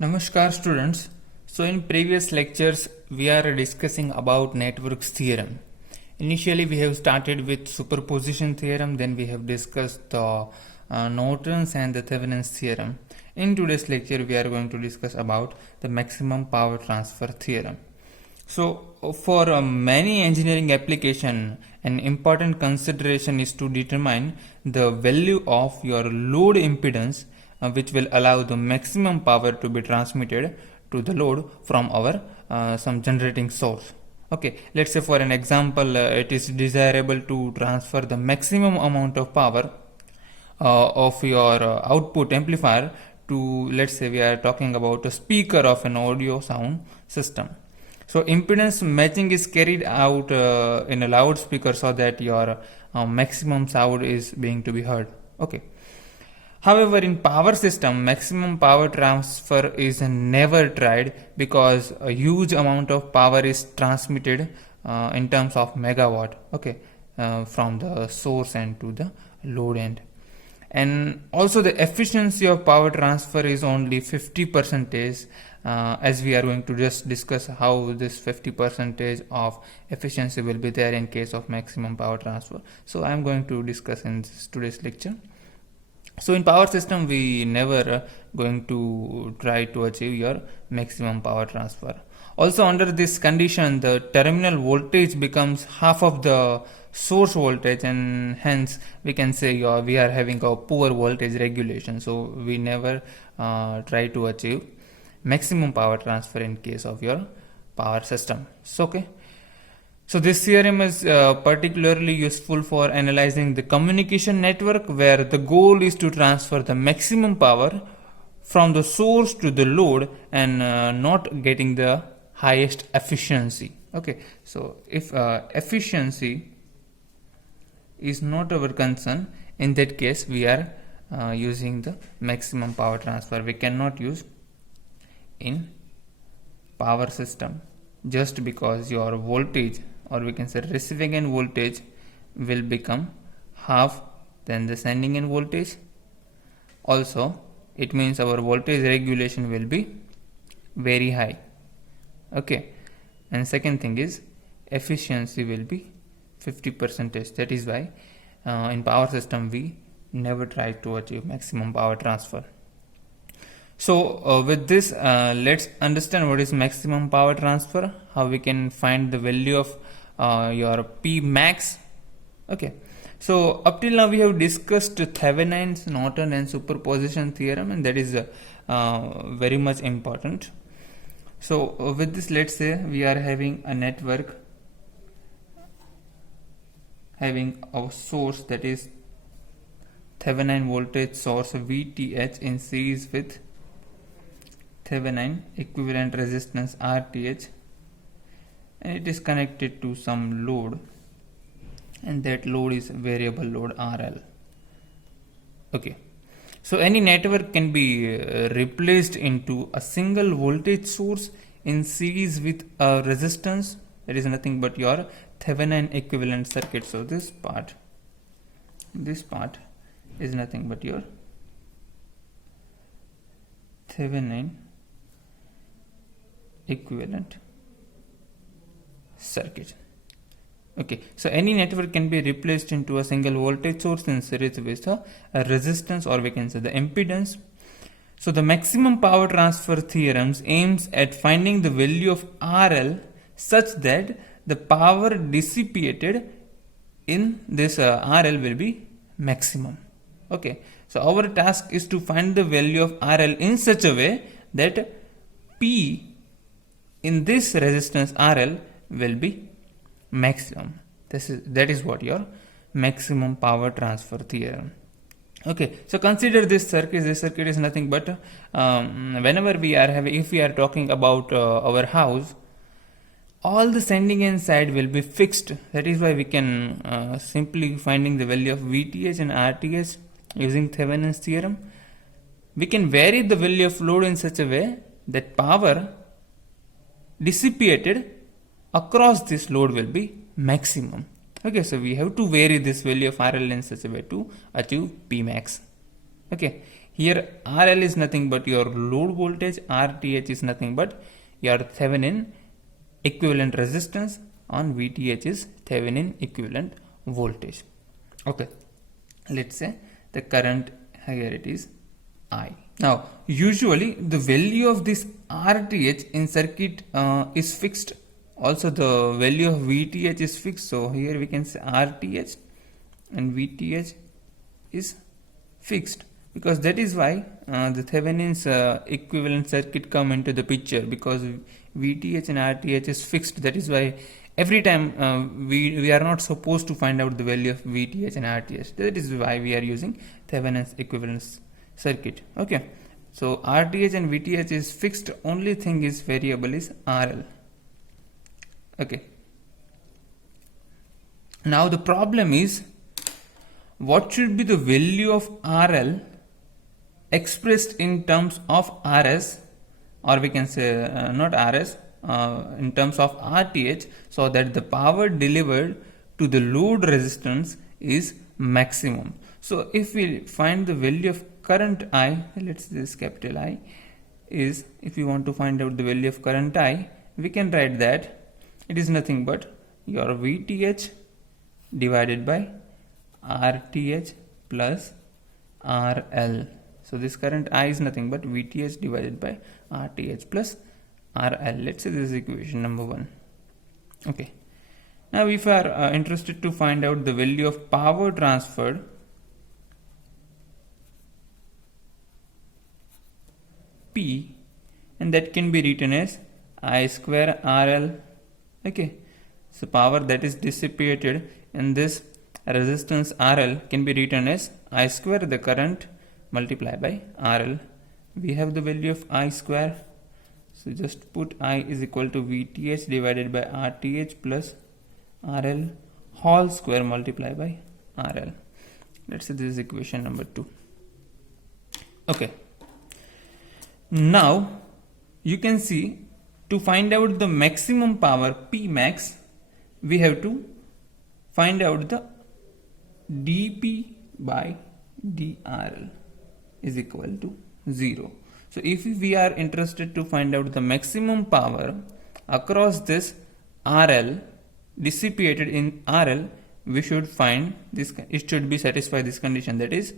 Namaskar students. So in previous lectures we are discussing about networks theorem. Initially we have started with superposition theorem, then we have discussed the Norton's and the Thevenin's theorem. In today's lecture we are going to discuss about the maximum power transfer theorem. So for many engineering application, an important consideration is to determine the value of your load impedance, which will allow the maximum power to be transmitted to the load from our some generating source. Okay, let's say for an example, it is desirable to transfer the maximum amount of power of your output amplifier to, let's say we are talking about a speaker of an audio sound system. So impedance matching is carried out in a loudspeaker so that your maximum sound is being to be heard. Okay. However, in power system, maximum power transfer is never tried because a huge amount of power is transmitted in terms of megawatt. Okay, from the source end to the load end. And also the efficiency of power transfer is only 50%, as we are going to just discuss how this 50% of efficiency will be there in case of maximum power transfer. So I am going to discuss in today's lecture. So in power system we never going to try to achieve your maximum power transfer. Also under this condition the terminal voltage becomes half of the source voltage, and hence we can say we are having a poor voltage regulation. So we never try to achieve maximum power transfer in case of your power system. So okay. So this theorem is particularly useful for analyzing the communication network where the goal is to transfer the maximum power from the source to the load and not getting the highest efficiency. Okay, so if efficiency is not our concern, in that case we are using the maximum power transfer. We cannot use in power system just because your voltage, or we can say receiving end voltage, will become half than the sending end voltage. Also it means our voltage regulation will be very high. Okay, and second thing is efficiency will be 50%. That is why in power system we never try to achieve maximum power transfer. So with this let's understand what is maximum power transfer, how we can find the value of your P max. Okay, so up till now we have discussed Thevenin's, Norton and superposition theorem, and that is very much important. So with this, let's say we are having a network having a source, that is Thevenin voltage source VTH in series with Thevenin equivalent resistance RTH, and it is connected to some load, and that load is variable load RL. Okay, so any network can be replaced into a single voltage source in series with a resistance, that is nothing but your Thevenin equivalent circuit. So this part is nothing but your Thevenin equivalent circuit. Okay, so any network can be replaced into a single voltage source in series with a resistance, or we can say the impedance. So the maximum power transfer theorems aims at finding the value of RL such that the power dissipated in this RL will be maximum. Okay, so our task is to find the value of RL in such a way that P in this resistance RL will be maximum. That is what your maximum power transfer theorem. Okay, so consider this circuit. This circuit is nothing but whenever we are having, if we are talking about our house, all the sending end side will be fixed. That is why we can simply finding the value of VTH and RTH using Thevenin's theorem. We can vary the value of load in such a way that power dissipated across this load will be maximum. Okay, so we have to vary this value of RL in such a way to achieve P max. Okay, Here RL is nothing but your load voltage, RTH is nothing but your Thevenin equivalent resistance, on VTH is Thevenin equivalent voltage. Okay, let's say the current here it is I. Now usually the value of this RTH in circuit is fixed. Also the value of VTH is fixed. So here we can say RTH and VTH is fixed, because that is why the Thevenin's equivalent circuit come into the picture, because VTH and RTH is fixed. That is why every time we are not supposed to find out the value of VTH and RTH. That is why we are using Thevenin's equivalence circuit. Okay, so RTH and VTH is fixed, only thing is variable is RL. Okay, now the problem is, what should be the value of RL expressed in terms of RS, or we can say not RS, in terms of RTH, so that the power delivered to the load resistance is maximum. So if we find the value of current I, let's say this capital I is, if you want to find out the value of current I, we can write that it is nothing but your VTH divided by RTH plus RL. So this current I is nothing but VTH divided by RTH plus RL. Let's say this is equation number 1. Okay, now if you are interested to find out the value of power transferred, P, and that can be written as I square RL. Okay, so power that is dissipated in this resistance RL can be written as I square the current multiplied by RL. We have the value of I square, so just put I is equal to VTH divided by RTH plus RL whole square multiplied by RL. Let's say this is equation number 2. Okay, now you can see, to find out the maximum power P max, we have to find out the dP by dRL is equal to 0. So if we are interested to find out the maximum power across this RL dissipated in RL, we should find this, it should be satisfy this condition, that is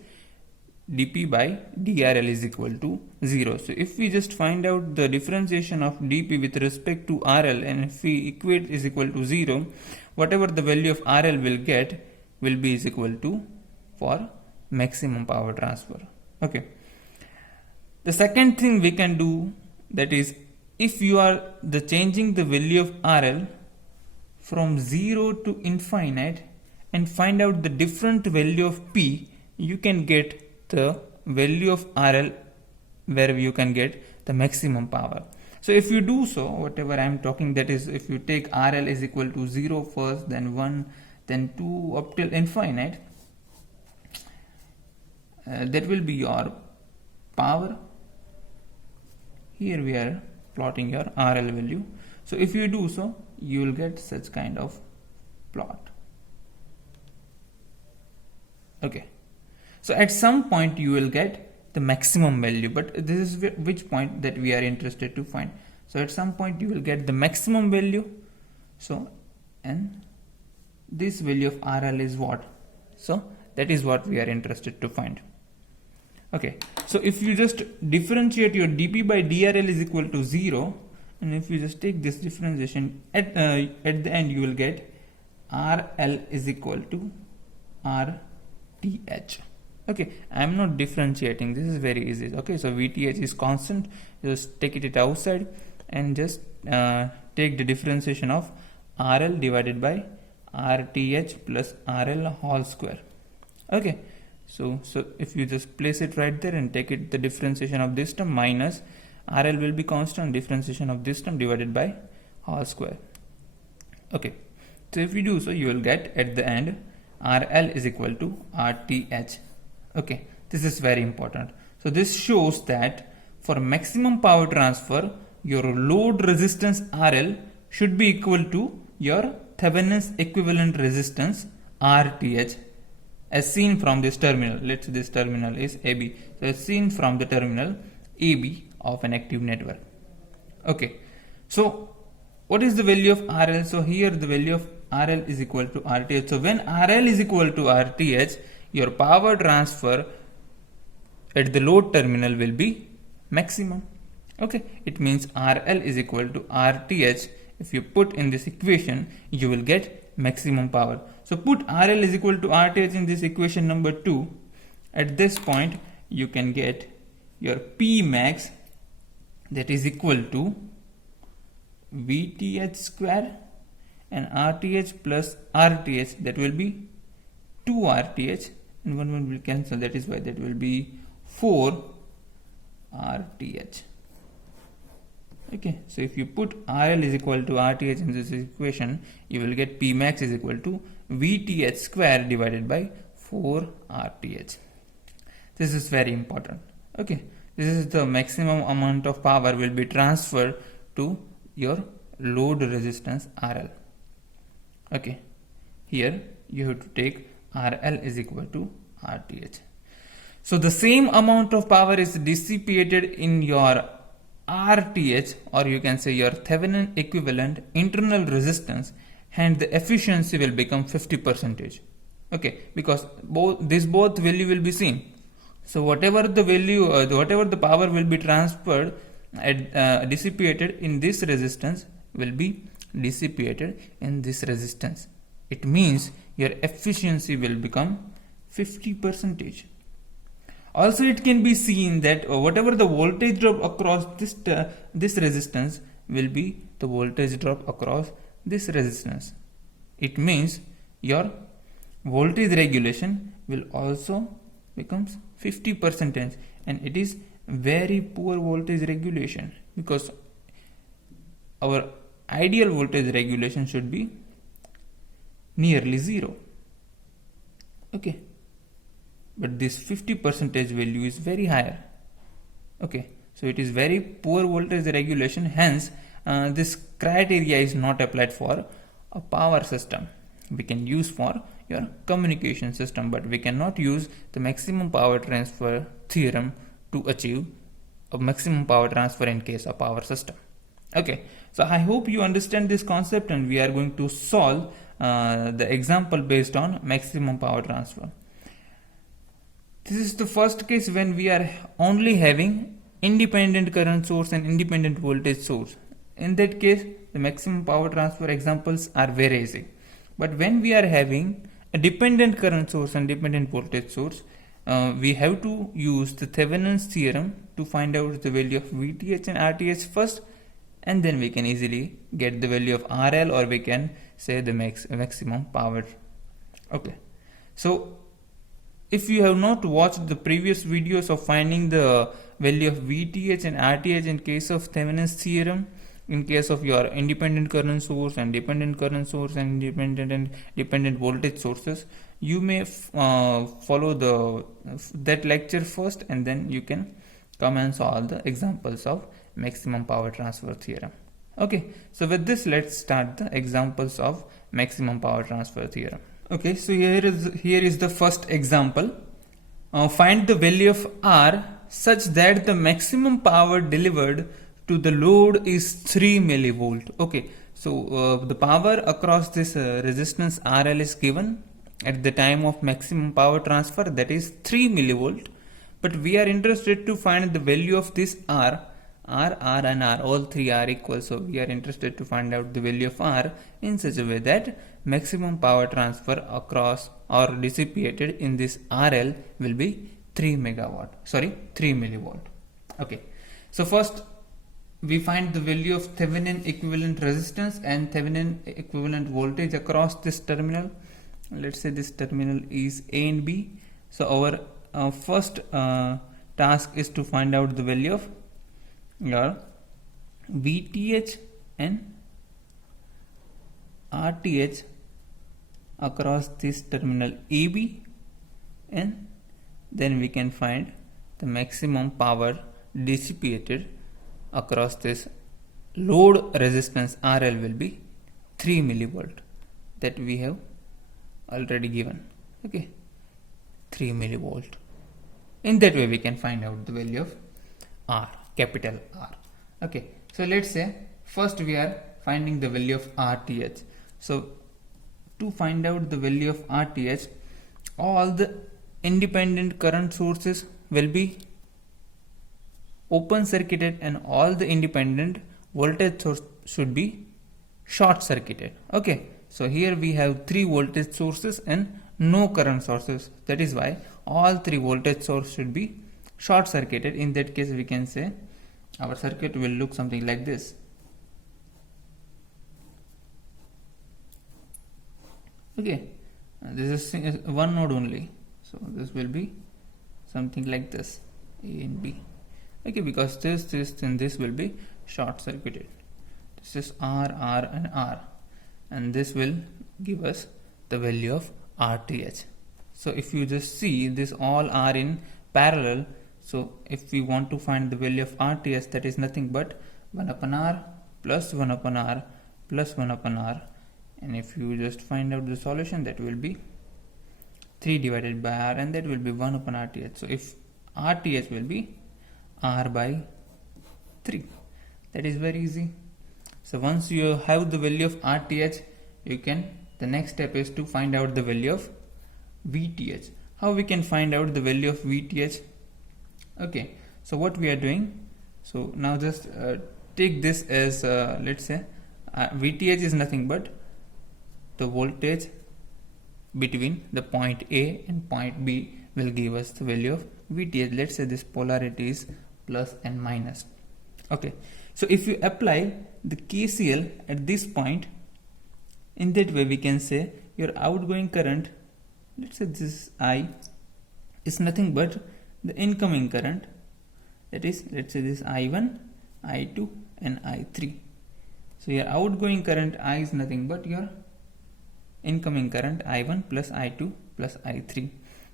dP by dRL is equal to 0. So if we just find out the differentiation of dP with respect to RL, and if we equate is equal to 0, whatever the value of RL will get will be is equal to for maximum power transfer. Okay, the second thing we can do, that is, if you are the changing the value of RL from 0 to infinite and find out the different value of P, you can get the value of RL where you can get the maximum power. So if you do so, whatever I am talking, that is, if you take RL is equal to 0 first, then 1, then 2 up till infinite, that will be your power. Here we are plotting your RL value. So if you do so, you will get such kind of plot. Okay, so at some point you will get the maximum value, but this is which point that we are interested to find. So at some point you will get the maximum value. So, and this value of RL is what? So that is what we are interested to find. Okay, so if you just differentiate your dP by dRL is equal to 0, and if you just take this differentiation, at the end you will get RL is equal to RTH. Okay, I am not differentiating, this is very easy. Okay, so VTH is constant, just take it outside and just take the differentiation of RL divided by RTH plus RL whole square. Okay, so if you just place it right there and take it, the differentiation of this term minus RL will be constant, differentiation of this term divided by whole square. Okay, so if you do so, you will get at the end RL is equal to RTH. Okay, this is very important. So this shows that for maximum power transfer, your load resistance RL should be equal to your Thevenin's equivalent resistance RTH. as seen from this terminal. Let's say this terminal is AB. So as seen from the terminal AB of an active network. Okay. So what is the value of RL? So here the value of RL is equal to RTH. So when RL is equal to RTH, your power transfer at the load terminal will be maximum. Okay, it means RL is equal to RTH. If you put in this equation, you will get maximum power. So put RL is equal to RTH in this equation number 2. At this point, you can get your P max, that is equal to VTH square and RTH plus RTH, that will be 2 RTH, and one will cancel, that is why that will be 4 RTH. Okay, so if you put RL is equal to RTH in this equation, you will get P max is equal to VTH square divided by 4 RTH. This is very important. Okay, this is the maximum amount of power will be transferred to your load resistance RL. Okay, here you have to take RL is equal to RTH. So the same amount of power is dissipated in your RTH, or you can say your Thevenin equivalent internal resistance, and the efficiency will become 50%. Okay, because both value will be same. So whatever the value, whatever the power will be transferred dissipated in this resistance will be dissipated in this resistance. It means your efficiency will become 50%. Also, it can be seen that whatever the voltage drop across this resistance will be the voltage drop across this resistance. It means your voltage regulation will also becomes 50%, and it is very poor voltage regulation, because our ideal voltage regulation should be nearly 0. Okay, but this 50% value is very higher. Okay, so it is very poor voltage regulation, hence this criteria is not applied for a power system. We can use for your communication system, but we cannot use the maximum power transfer theorem to achieve a maximum power transfer in case of power system. Okay, so I hope you understand this concept, and we are going to solve the example based on maximum power transfer. This is the first case when we are only having independent current source and independent voltage source. In that case, the maximum power transfer examples are very easy. But when we are having a dependent current source and dependent voltage source, we have to use the Thevenin's theorem to find out the value of VTH and RTH first, and then we can easily get the value of RL, or we can say the maximum power. Okay, so if you have not watched the previous videos of finding the value of VTH and RTH in case of Thevenin's theorem, in case of your independent current source and dependent current source and independent and dependent voltage sources, you may follow that lecture first, and then you can come and solve the examples of maximum power transfer theorem. Okay, so with this, let's start the examples of maximum power transfer theorem. Okay, so here is the first example. Find the value of R such that the maximum power delivered to the load is 3 millivolt. Okay, so the power across this resistance RL is given at the time of maximum power transfer, that is 3 millivolt. But we are interested to find the value of this R, and R, all three are equal. So we are interested to find out the value of R in such a way that maximum power transfer across or dissipated in this RL will be 3 millivolt. Okay, so first we find the value of Thevenin equivalent resistance and Thevenin equivalent voltage across this terminal. Let's say this terminal is A and B. So our first task is to find out the value of your VTH and RTH across this terminal AB, and then we can find the maximum power dissipated across this load resistance RL will be 3 millivolt, that we have already given. Okay, 3 millivolt. In that way we can find out the value of R, capital R. Okay, so let's say first we are finding the value of RTH. So to find out the value of RTH, all the independent current sources will be open circuited and all the independent voltage source should be short circuited. Okay, so here we have 3 voltage sources and no current sources. That is why all 3 voltage sources should be short circuited. In that case we can say our circuit will look something like this. Okay, this is one node only, so this will be something like this, A and B. Okay, because this and this will be short circuited. This is R and R, and this will give us the value of RTH. So if you just see this all are in parallel, so if we want to find the value of RTH, that is nothing but 1 upon R plus 1 upon R plus 1 upon R, and if you just find out the solution, that will be 3 divided by R, and that will be 1 upon RTH. So if RTH will be R by 3. That is very easy. So once you have the value of RTH, the next step is to find out the value of VTH. How we can find out the value of VTH? Okay, so what we are doing, so now just take this as let's say VTH is nothing but the voltage between the point A and point B will give us the value of VTH. Let's say this polarity is plus and minus. Okay, so if you apply the KCL at this point, in that way we can say your outgoing current, let's say this I, is nothing but the incoming current, that is, let's say this I1, I2 and I3. So your outgoing current I is nothing but your incoming current I1 plus I2 plus I3.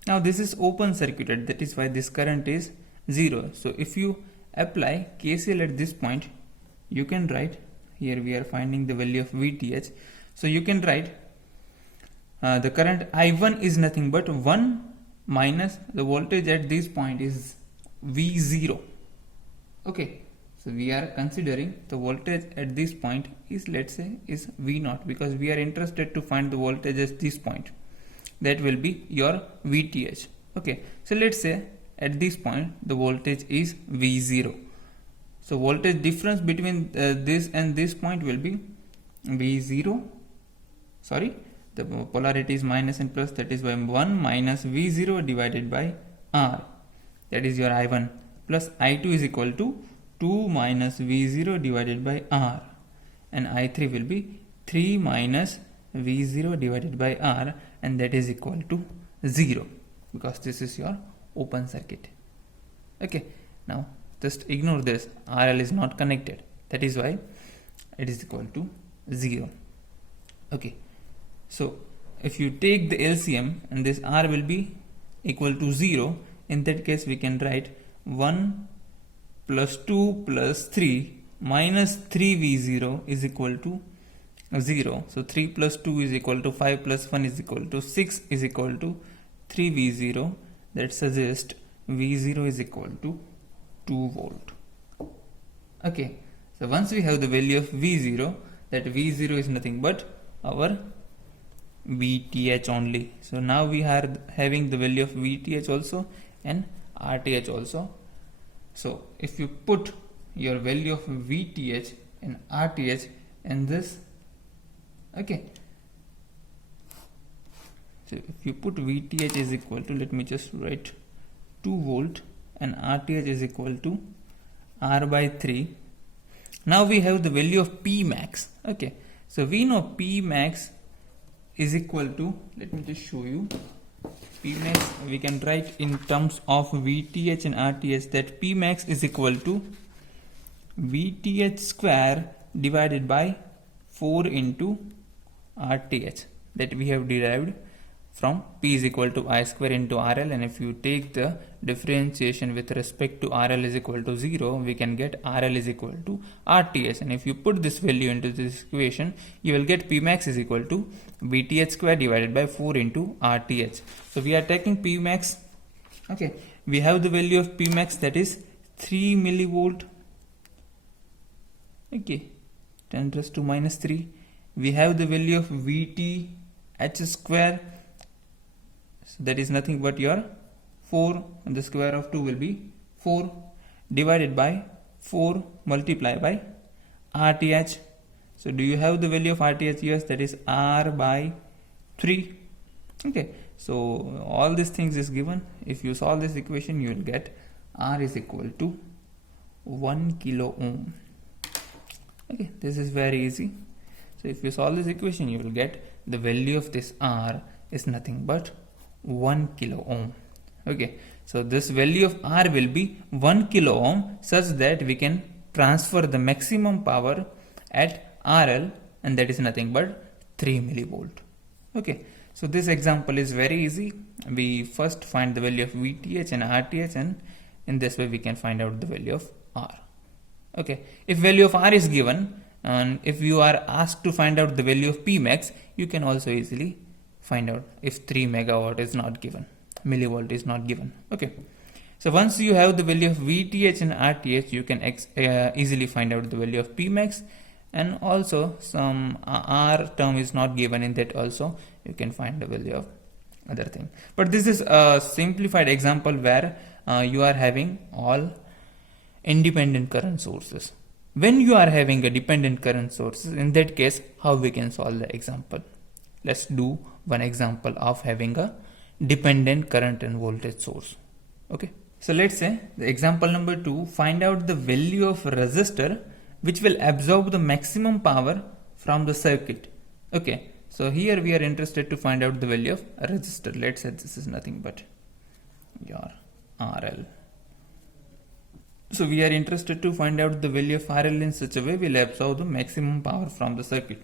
Now this is open circuited, that is why this current is 0. So if you apply KCL at this point, you can write, here we are finding the value of VTH, so you can write the current I1 is nothing but 1 minus the voltage at this point is V0. Okay, so we are considering the voltage at this point is, let's say, is V0, because we are interested to find the voltage at this point. That will be your VTH. Okay, so let's say at this point the voltage is V0. So voltage difference between this and this point will be V0, sorry, the polarity is minus and plus, that is why 1 minus V0 divided by R, that is your I1, plus I2 is equal to 2 minus V0 divided by R, and I3 will be 3 minus V0 divided by R, and that is equal to 0, because this is your open circuit. Okay, now just ignore this, RL is not connected, that is why it is equal to 0. Okay, so if you take the LCM and this R will be equal to 0, in that case we can write 1 plus 2 plus 3 minus 3V0 is equal to 0. So 3 plus 2 is equal to 5 plus 1 is equal to 6 is equal to 3V0. That suggests V0 is equal to 2 volt. Okay, so once we have the value of V0, that V0 is nothing but our VTH only. So now we are having the value of VTH also and RTH also. So if you put your value of VTH and RTH in this, okay, so if you put VTH is equal to, let me just write 2 volt, and RTH is equal to R by 3. Now we have the value of P max. Okay, so we know P max is equal to, let me just show you, P max we can write in terms of VTH and RTH, that P max is equal to VTH square divided by 4 into RTH, that we have derived from P is equal to I square into RL, and if you take the differentiation with respect to RL is equal to 0, we can get RL is equal to RTH, and if you put this value into this equation, you will get Pmax is equal to VTH square divided by 4 into RTH. So we are taking Pmax, okay, we have the value of Pmax, that is 3 millivolt, okay, 10 raised to minus 3. We have the value of VTH square, so that is nothing but your 4, and the square of 2 will be 4, divided by 4 multiplied by RTH. So do you have the value of RTH? Yes, that is R by 3. Okay, so all these things is given. If you solve this equation, you will get R is equal to 1 kilo ohm. Okay, this is very easy. So if you solve this equation, you will get the value of this R is nothing but 1 kilo ohm. Okay, so this value of R will be 1 kilo ohm, such that we can transfer the maximum power at RL, and that is nothing but 3 millivolt. Okay, so this example is very easy. We first find the value of VTH and RTH, and in this way we can find out the value of R. Okay, if value of R is given, and if you are asked to find out the value of Pmax, you can also easily find out if 3 megawatt is not given, millivolt is not given. Okay, so once you have the value of VTH and RTH, you can easily find out the value of Pmax, and also some R term is not given in that, also you can find the value of other thing. But this is a simplified example where you are having all independent current sources. When you are having a dependent current sources, in that case, how we can solve the example? Let's do one example of having a dependent current and voltage source. Okay, so let's say the example number 2, find out the value of resistor which will absorb the maximum power from the circuit. Okay, so here we are interested to find out the value of a resistor. Let's say this is nothing but your RL. So we are interested to find out the value of RL in such a way will absorb the maximum power from the circuit.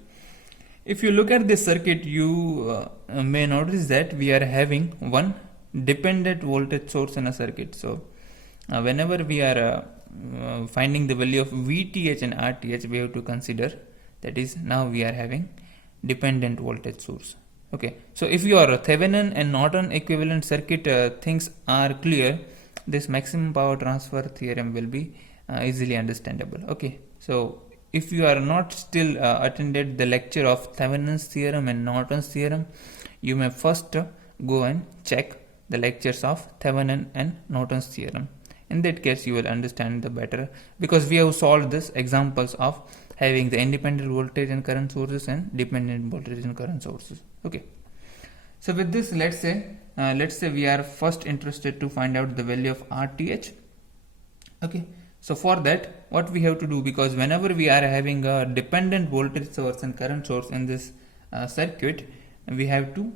If you look at this circuit, you may notice that we are having one dependent voltage source in a circuit. So whenever we are finding the value of VTH and RTH, we have to consider, that is, now we are having dependent voltage source. Okay, so if your Thevenin and Norton equivalent circuit things are clear, this maximum power transfer theorem will be easily understandable. Okay, so if you are not still attended the lecture of Thevenin's theorem and Norton's theorem, you may first go and check the lectures of Thevenin and Norton's theorem. In that case, you will understand the better, because we have solved this examples of having the independent voltage and current sources and dependent voltage and current sources. Okay, so with this, let's say we are first interested to find out the value of RTH. Okay, so for that, what we have to do, because whenever we are having a dependent voltage source and current source in this circuit, we have to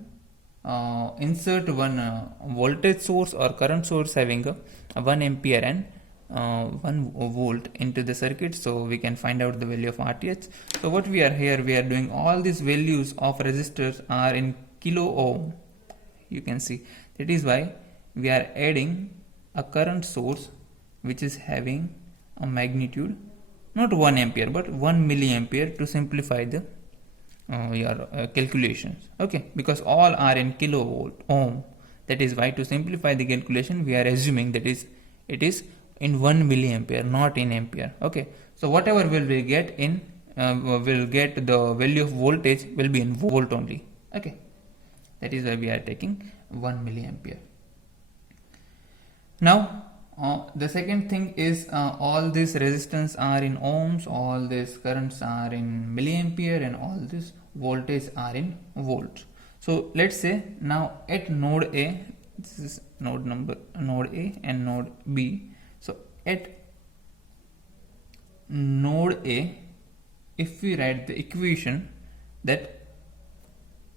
insert one voltage source or current source having a 1 ampere and 1 volt into the circuit, so we can find out the value of RTH. So what we are here, we are doing all these values of resistors are in kilo ohm. You can see that is why we are adding a current source which is having a magnitude not 1 ampere but 1 milliampere to simplify the your calculations. Okay, because all are in kilovolt ohm, that is why to simplify the calculation we are assuming that is it is in 1 milliampere, not in ampere. Okay, so whatever will we get in will get the value of voltage will be in volt only. Okay, that is why we are taking 1 milliampere. Now the second thing is all these resistance are in ohms, all these currents are in milliampere, and all this voltage are in volts. So let's say now at node A, this is node A and node B. So at node A, if we write the equation that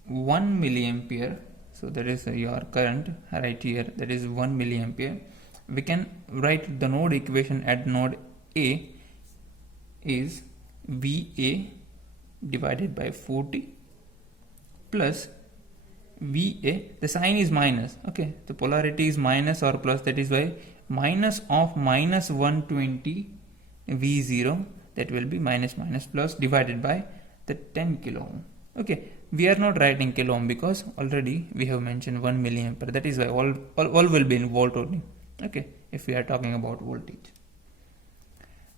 1 milliampere, so that is your current right here, that is 1 milliampere, we can write the node equation at node A is VA divided by 40 plus VA, the sign is minus. Okay, the polarity is minus or plus, that is why minus of minus 120 V0, that will be minus minus plus divided by the 10 kilo ohm. Okay, we are not writing kilo ohm because already we have mentioned 1 milliampere, that is why all will be in volt only. Okay, if we are talking about voltage.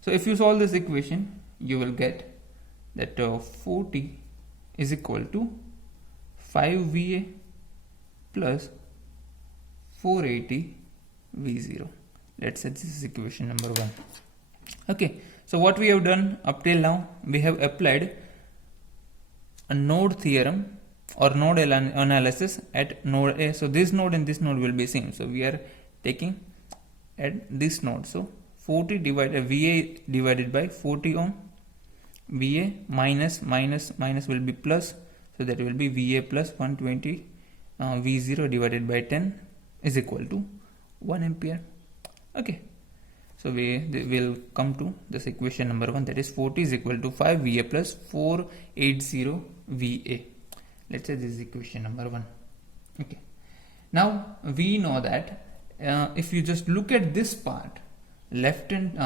So if you solve this equation, you will get that 40 is equal to 5 VA plus 480 V0. Let's say this is equation number 1. Okay, so what we have done up till now, we have applied a node theorem or node analysis at node A. So this node and this node will be same. So we are taking at this node. So 40 divided VA divided by 40 ohm. VA minus will be plus. So that will be VA plus 120 V0 divided by 10 is equal to 1 ampere. Okay. So we will come to this equation number 1, that is 40 is equal to 5 VA plus 480 VA. Let's say this is equation number 1. Okay. Now we know that if you just look at this part, left hand,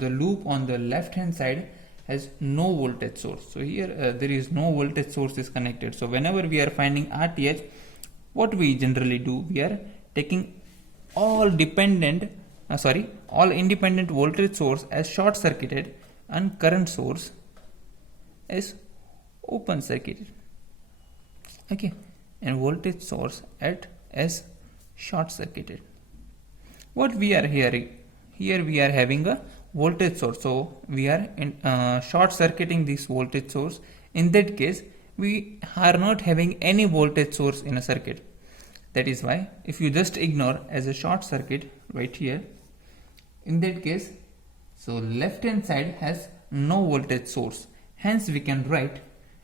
the loop on the left hand side has no voltage source. So here there is no voltage source is connected. So whenever we are finding RTH, what we generally do, we are taking all independent voltage source as short circuited and current source as open circuited. Okay, and voltage source as short circuited. What we are hearing here, we are having a voltage source, so we are short circuiting this voltage source. In that case, we are not having any voltage source in a circuit. That is why if you just ignore as a short circuit right here, in that case, so left hand side has no voltage source, hence we can write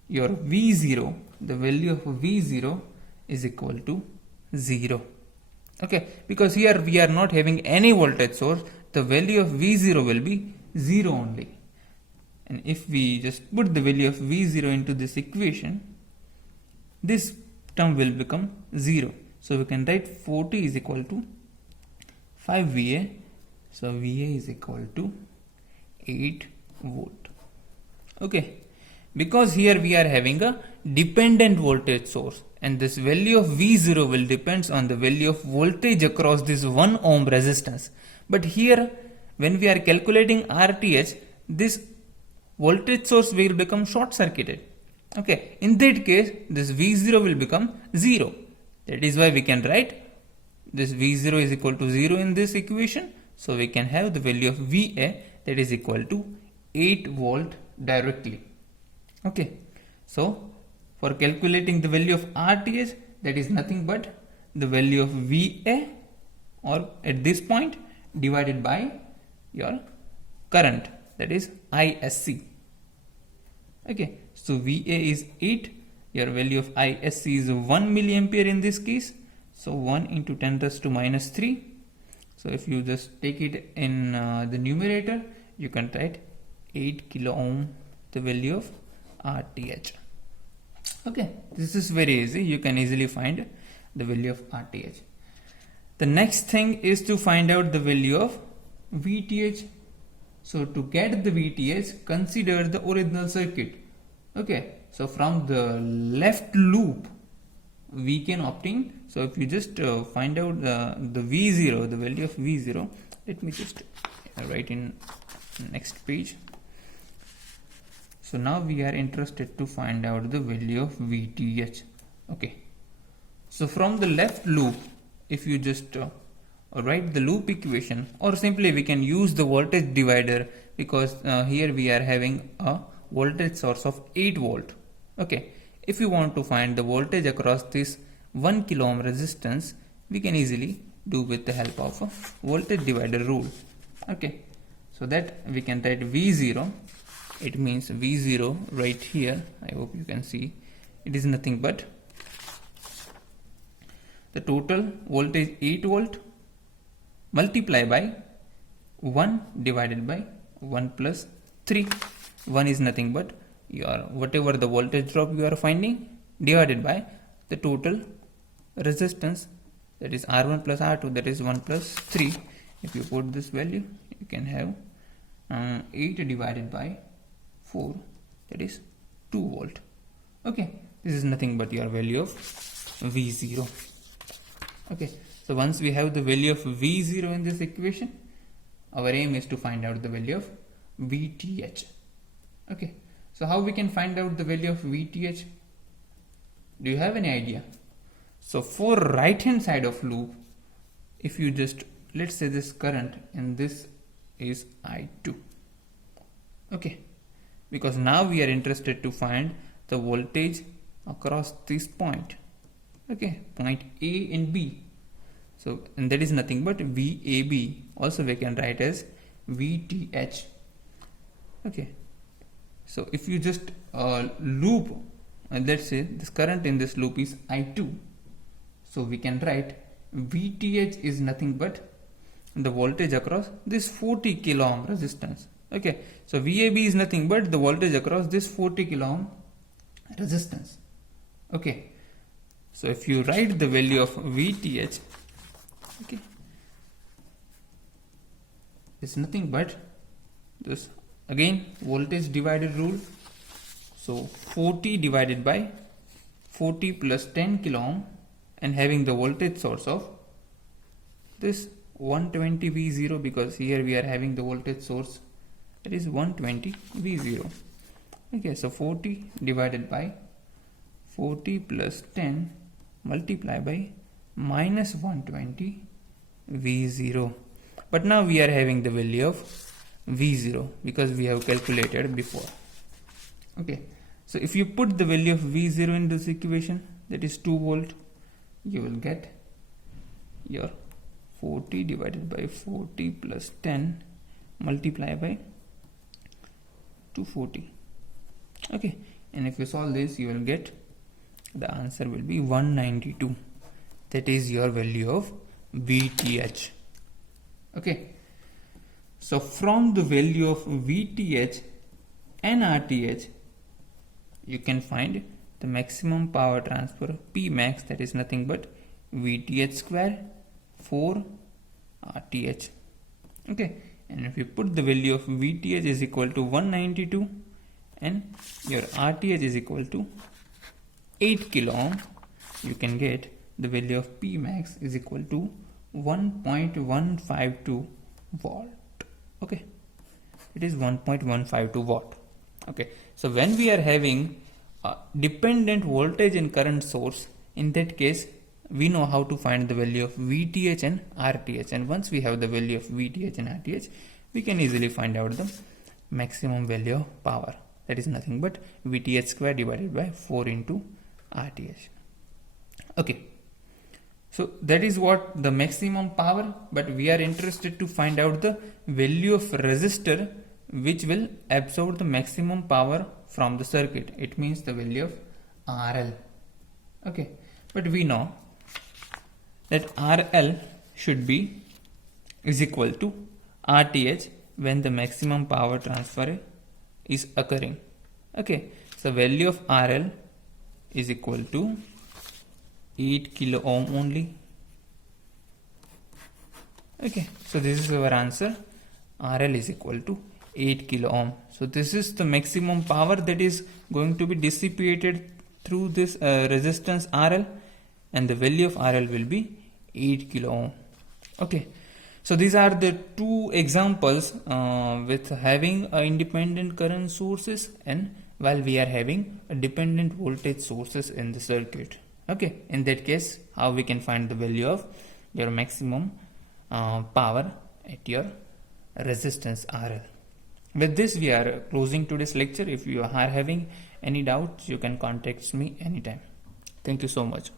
your V0, the value of V0 is equal to 0. Okay, because here we are not having any voltage source, the value of V0 will be 0 only. And if we just put the value of V0 into this equation, this term will become 0. So we can write 40 is equal to 5 VA. So VA is equal to 8 volt. Okay, because here we are having a dependent voltage source, and this value of V0 will depends on the value of voltage across this 1 ohm resistance. But here when we are calculating RTH, this voltage source will become short circuited. Okay, in that case this V0 will become 0. That is why we can write this V0 is equal to 0 in this equation. So we can have the value of VA, that is equal to 8 volt directly. Okay, so for calculating the value of RTH, that is nothing but the value of VA, or at this point, divided by your current, that is ISC. Okay, so VA is 8, your value of ISC is 1 milliampere in this case. So 1 into 10 raised to minus 3. So if you just take it in the numerator, you can write 8 kilo ohm, the value of RTH. Okay, this is very easy. You can easily find the value of RTH. The next thing is to find out the value of VTH. So to get the VTH, consider the original circuit. Okay, so from the left loop we can obtain. So if you just find out the V0, the value of V0, let me just write in next page. So now we are interested to find out the value of VTH. Okay, so from the left loop, if you just write the loop equation, or simply we can use the voltage divider, because here we are having a voltage source of 8 volt. Okay, if you want to find the voltage across this 1 kilo ohm resistance, we can easily do with the help of a voltage divider rule. Okay, so that we can write V0. It means V0 right here. I hope you can see. It is nothing but the total voltage 8 volt multiply by 1 divided by 1 plus 3. 1 is nothing but your whatever the voltage drop you are finding divided by the total resistance, that is R1 plus R2, that is 1 plus 3. If you put this value, you can have 8 divided by 4, that is 2 volt. Okay, this is nothing but your value of V0. Okay, so once we have the value of V0 in this equation, our aim is to find out the value of VTH. Okay, so how we can find out the value of VTH? Do you have any idea? So for right hand side of loop, if you just, let's say this current and this is I2. Okay, because now we are interested to find the voltage across this point. Okay, point A and B. So, and that is nothing but VAB. Also we can write as VTH. Okay, so if you just loop, let's say this current in this loop is I2. So we can write VTH is nothing but the voltage across this 40 kilo ohm resistance. Okay, so VAB is nothing but the voltage across this 40 kilo ohm resistance. Okay, so if you write the value of VTH, okay, it's nothing but this, again, voltage divided rule. So 40 divided by 40 plus 10 kilo ohm, and having the voltage source of this 120 V0, because here we are having the voltage source, that is 120 V0. Okay, so 40 divided by 40 plus 10 multiply by minus 120 V0. But now we are having the value of V0 because we have calculated before. Okay, so if you put the value of V0 in this equation, that is 2 volt, you will get your 40 divided by 40 plus 10 multiply by 240. Okay, and if you solve this, you will get the answer will be 192. That is your value of VTH. Okay, so from the value of VTH and RTH, you can find the maximum power transfer P max, that is nothing but VTH square for RTH. Okay, and if you put the value of VTH is equal to 192 and your RTH is equal to 8 kilo ohm, you can get the value of P max is equal to 1.152 watt. Okay, it is 1.152 watt. Okay, so when we are having a dependent voltage and current source, in that case we know how to find the value of VTH and RTH, and once we have the value of VTH and RTH, we can easily find out the maximum value of power, that is nothing but VTH square divided by 4 into RTH. Okay, so that is what the maximum power, but we are interested to find out the value of resistor which will absorb the maximum power from the circuit. It means the value of RL. Okay, but we know that RL should be is equal to RTH when the maximum power transfer is occurring. Okay, so value of RL is equal to 8 kilo ohm only. Okay, so this is our answer. RL is equal to 8 kilo ohm. So this is the maximum power that is going to be dissipated through this resistance RL, and the value of RL will be 8 kilo ohm. Okay, so these are the two examples with having independent current sources and while we are having a dependent voltage sources in the circuit. Okay, in that case, how we can find the value of your maximum power at your resistance RL. With this, we are closing today's lecture. If you are having any doubts, you can contact me anytime. Thank you so much.